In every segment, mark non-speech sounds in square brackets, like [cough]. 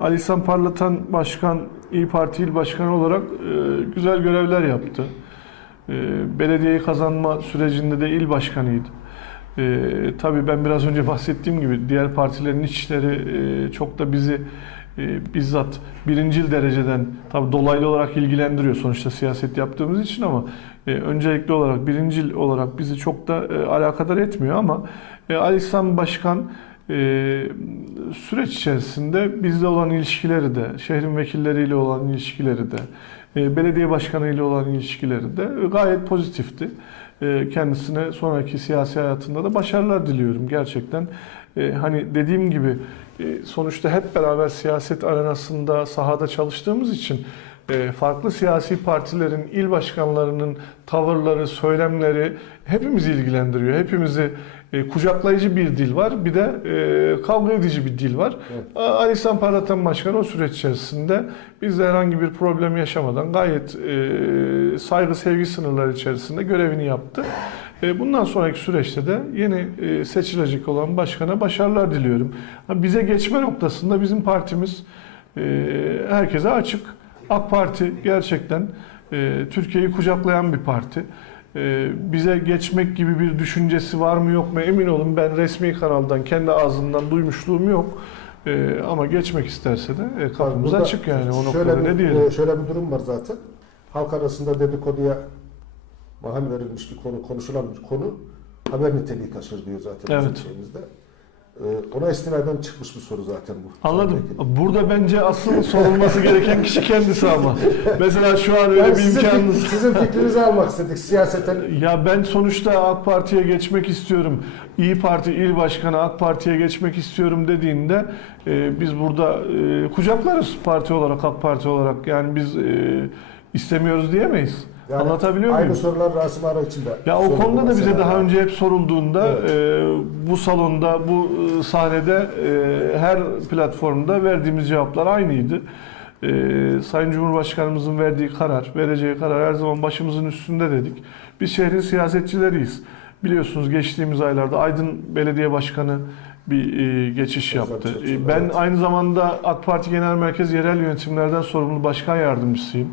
Ali İhsan Parlatan Başkan, İyi Parti İl Başkanı olarak e, güzel görevler yaptı. E, belediyeyi kazanma sürecinde de il başkanıydı. E, tabii ben biraz önce bahsettiğim gibi diğer partilerin içleri e, çok da bizi e, bizzat birincil dereceden tabii dolaylı olarak ilgilendiriyor sonuçta siyaset yaptığımız için ama e, öncelikli olarak birincil olarak bizi çok da e, alakadar etmiyor ama e, Ali İhsan Başkan e, süreç içerisinde bizle olan ilişkileri de, şehrin vekilleriyle olan ilişkileri de, e, belediye başkanı ile olan ilişkileri de gayet pozitifti. E, Kendisine sonraki siyasi hayatında da başarılar diliyorum gerçekten. E, Hani dediğim gibi e, sonuçta hep beraber siyaset arenasında, sahada çalıştığımız için farklı siyasi partilerin il başkanlarının tavırları, söylemleri hepimizi ilgilendiriyor. Hepimizi e, kucaklayıcı bir dil var, bir de e, kavga edici bir dil var. Evet. Ali İhsan Parlatan Başkan o süreç içerisinde bizde herhangi bir problem yaşamadan gayet e, saygı sevgi sınırları içerisinde görevini yaptı. Bundan sonraki süreçte de yeni seçilecek olan başkana başarılar diliyorum. Bize geçme noktasında bizim partimiz herkese açık. AK Parti gerçekten e, Türkiye'yi kucaklayan bir parti. E, bize geçmek gibi bir düşüncesi var mı yok mu emin olun ben resmi kanaldan kendi ağzından duymuşluğum yok. E, ama geçmek isterse de e, kapımız Burada açık yani o şöyle noktada bir, ne diyelim. Şöyle bir durum var zaten. Halk arasında dedikoduya mahal verilmiş bir konu, konuşulan bir konu haber niteliği taşır diyor zaten Evet. bizim şeyimizde. E, ona istinaden çıkmış bir soru zaten bu. Anladım. Burada bence asıl sorulması [laughs] gereken kişi kendisi ama. Mesela şu an öyle Yani bir sizin, imkanınız fik- sizin fikrinizi almak istedik siyaseten. Ya ben sonuçta AK Parti'ye geçmek istiyorum. İyi Parti il başkanı AK Parti'ye geçmek istiyorum dediğinde e, biz burada e, kucaklarız parti olarak AK Parti olarak. Yani biz e, istemiyoruz diyemeyiz. Yani Anlatabiliyor Aynı muyum? sorular Rasim Ara için de. Ya o konuda da bize daha önce hep sorulduğunda Evet. e, bu salonda, bu e, sahnede e, her platformda verdiğimiz cevaplar aynıydı. E, Sayın Cumhurbaşkanımızın verdiği karar, vereceği karar her zaman başımızın üstünde dedik. Biz şehrin siyasetçileriyiz. Biliyorsunuz geçtiğimiz aylarda Aydın Belediye Başkanı bir e, geçiş yaptı. E, ben aynı zamanda AK Parti Genel Merkez Yerel Yönetimlerden sorumlu başkan yardımcısıyım.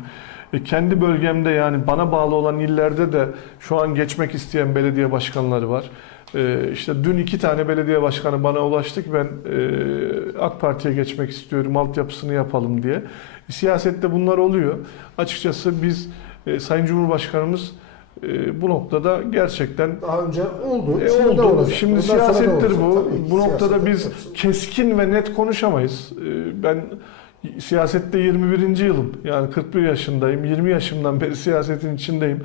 E, kendi bölgemde yani bana bağlı olan illerde de şu an geçmek isteyen belediye başkanları var. E, işte dün iki tane belediye başkanı bana ulaştı ki ben e, AK Parti'ye geçmek istiyorum, altyapısını yapalım diye. E, siyasette bunlar oluyor. Açıkçası biz e, Sayın Cumhurbaşkanımız e, bu noktada gerçekten Daha önce oldu. e, şimdi oldu. olacak. Şimdi da siyasettir olacak. bu. Tabii bu noktada biz yaparsın. keskin ve net konuşamayız. E, ben siyasette 21. yılım. Yani 41 yaşındayım. 20 yaşımdan beri siyasetin içindeyim.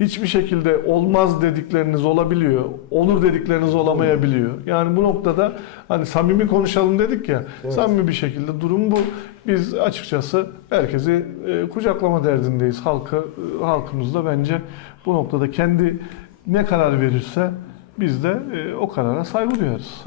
Hiçbir şekilde olmaz dedikleriniz olabiliyor. Olur dedikleriniz olamayabiliyor. Yani bu noktada hani samimi konuşalım dedik ya. Evet. Samimi bir şekilde durum bu. Biz açıkçası herkesi e, kucaklama derdindeyiz. Halkı e, halkımız da bence bu noktada kendi ne karar verirse biz de e, o karara saygı duyarız.